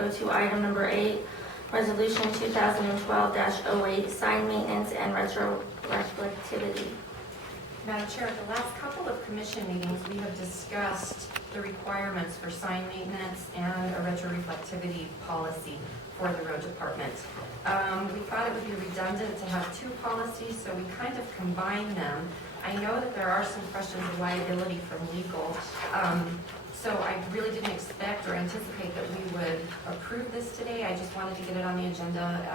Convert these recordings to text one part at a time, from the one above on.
go to item number 8, Resolution 2012-08, sign maintenance and retroreflectivity. Madam Chair, at the last couple of commission meetings, we have discussed the requirements for sign maintenance and a retroreflectivity policy for the road department. We thought it would be redundant to have two policies, so we kind of combined them. I know that there are some questions of liability from legal, so I really didn't expect or anticipate that we would approve this today. I just wanted to get it on the agenda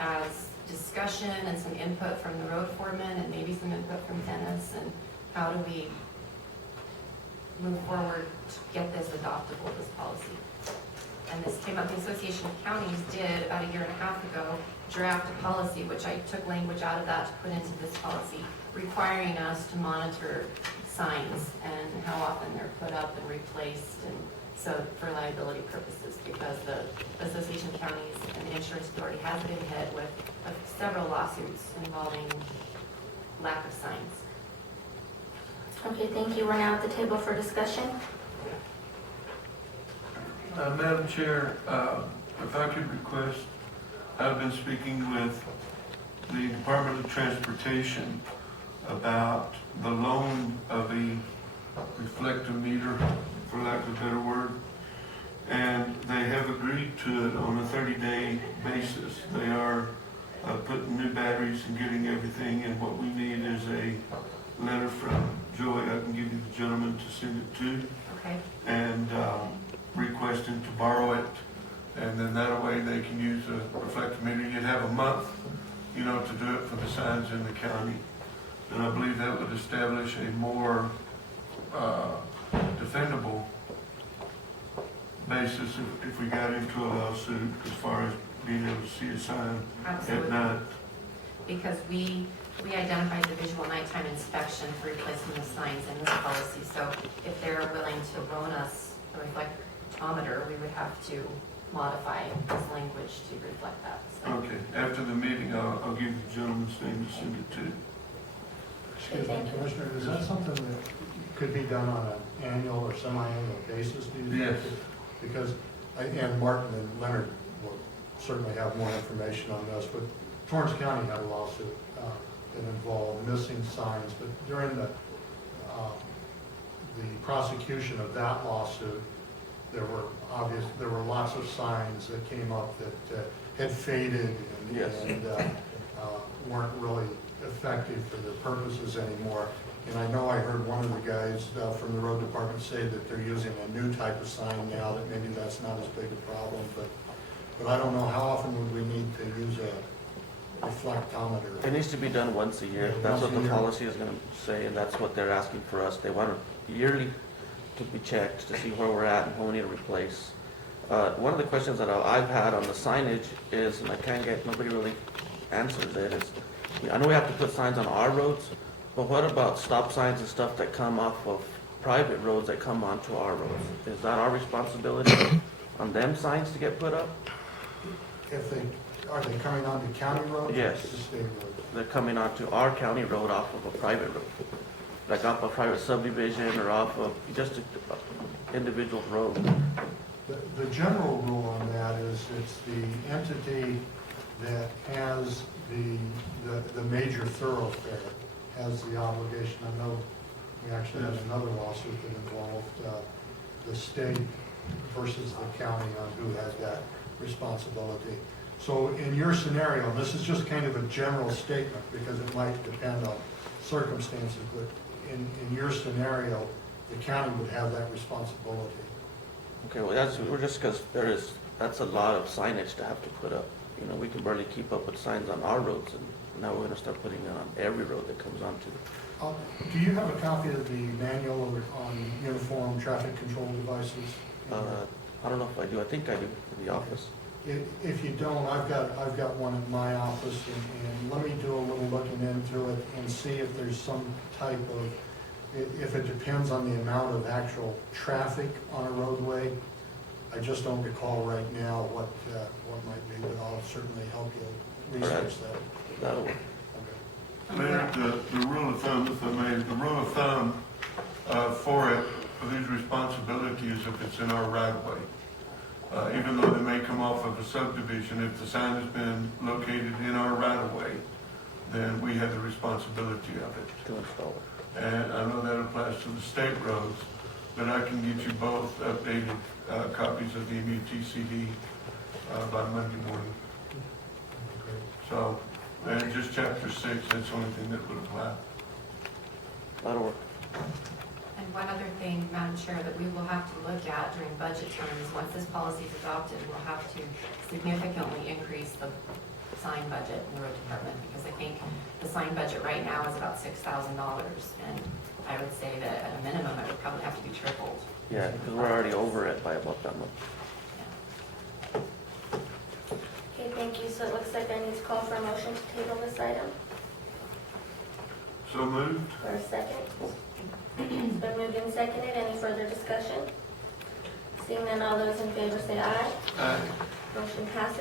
as discussion and some input from the road foreman and maybe some input from Dennis, and how do we move forward to get this adoptable, this policy. And this came up, the Association of Counties did about a year and a half ago draft a policy, which I took language out of that to put into this policy, requiring us to monitor signs and how often they're put up and replaced, and so for liability purposes, because the Association of Counties and the Insurance Authority has been hit with several lawsuits involving lack of signs. Okay, thank you. We're now at the table for discussion. Madam Chair, if I could request, I've been speaking with the Department of Transportation about the loan of a reflectometer, for lack of a better word, and they have agreed to it on a 30-day basis. They are putting new batteries and getting everything, and what we need is a letter from Joey. I can give you the gentleman to send it to. Okay. And requesting to borrow it, and then that way they can use a reflectometer. You'd have a month, you know, to do it for the signs in the county. And I believe that would establish a more defendable basis if we got into a lawsuit as far as being able to see a sign Absolutely. at night. Because we identified the visual nighttime inspection for replacing the signs in this policy. So if they're willing to loan us a reflectometer, we would have to modify this language to reflect that. So. Okay, after the meeting, I'll give the gentleman's name to send it to. Excuse me, Commissioner, is that something that could be done on an annual or semi-annual basis? Do you think? Yes. Because, and Martin and Leonard will certainly have more information on this, but Torrance County had a lawsuit that involved missing signs, but during the prosecution of that lawsuit, there were lots of signs that came up that had faded and, Yes. and weren't really effective for their purposes anymore. And I know I heard one of the guys from the road department say that they're using a new type of sign now, that maybe that's not as big a problem, but I don't know, how often would we need to use a reflectometer? It needs to be done once a year. That's what the policy is gonna say, and that's what they're asking for us. They want it yearly to be checked to see where we're at and what we need to replace. One of the questions that I've had on the signage is, and I can't get, nobody really answers it, is, I know we have to put signs on our roads, but what about stop signs and stuff that come off of private roads that come onto our roads? Is that our responsibility on them signs to get put up? Are they coming onto county roads? Yes. Or the state roads? They're coming onto our county road off of a private road, like off a private subdivision or off of just an individual road. The general rule on that is it's the entity that has the major thoroughfare has the obligation. I know we actually had another lawsuit that involved the state versus the county on who has that responsibility. So in your scenario, and this is just kind of a general statement because it might depend on circumstances, but in your scenario, the county would have that responsibility. Okay, well, we're just because that's a lot of signage to have to put up. You know, we can barely keep up with signs on our roads, and now we're gonna start putting it on every road that comes onto. Do you have a copy of the manual on uniform traffic control devices? I don't know if I do. I think I do in the office. If you don't, I've got one in my office, and let me do a little looking into it and see if there's some type of, if it depends on the amount of actual traffic on a roadway. I just don't recall right now what might be, but I'll certainly help you research that. That'll work. Okay. Mayor, the rule of thumb, if I may, the rule of thumb for it, for these responsibilities, if it's in our right of way. even though they may come off of a subdivision, if the sign has been located in our right-of-way, then we have the responsibility of it. To install it. And I know that applies to the state roads, but I can get you both updated copies of the MUTCD by Monday morning. So, and just chapter 6, that's the only thing that would apply. That'll work. And one other thing, Madam Chair, that we will have to look at during budget time is once this policy is adopted, we'll have to significantly increase the sign budget in the road department, because I think the sign budget right now is about $6,000, and I would say that at a minimum, it would probably have to be tripled. Yeah, because we're already over it by about that much. Okay, thank you. So it looks like I need to call for a motion to table this item. So moved? For a second. It's been moved and seconded. Any further discussion? Seeing none, all those in favor say aye. Aye. Motion passes.